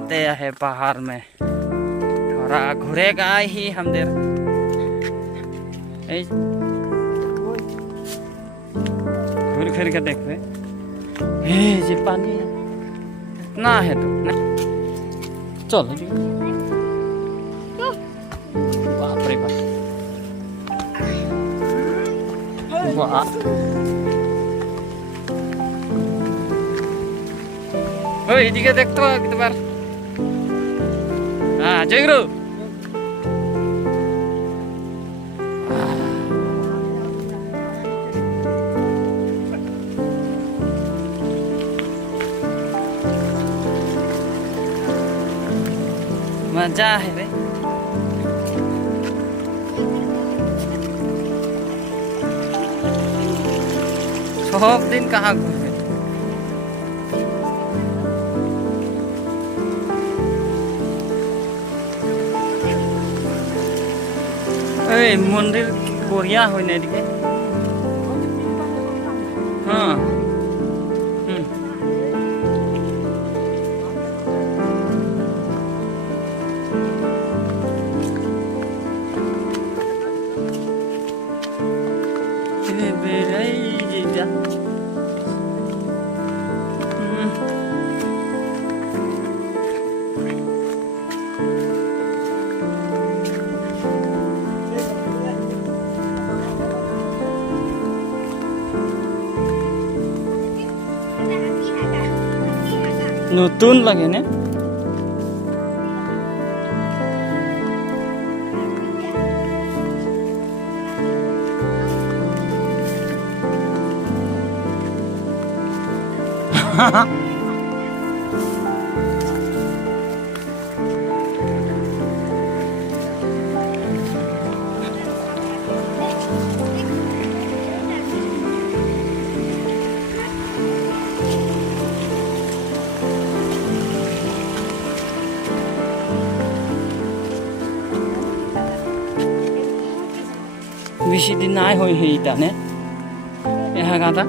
जाते हैं पहाड़ में थोड़ा घूरेगा ही हम देर घूर फिर के देखते जी पानी है इतना है तो चलो जी बाप रे बाप वाह এদিকে দেখতো একবার হ্যাঁ জয়গুরু मजा है रे सब दिन कहाँ घूमे मंदिर बढ़िया हो हाँ নতুন লাগে না বেশি দিন নাই হই এইটা নে এহা গাঁদা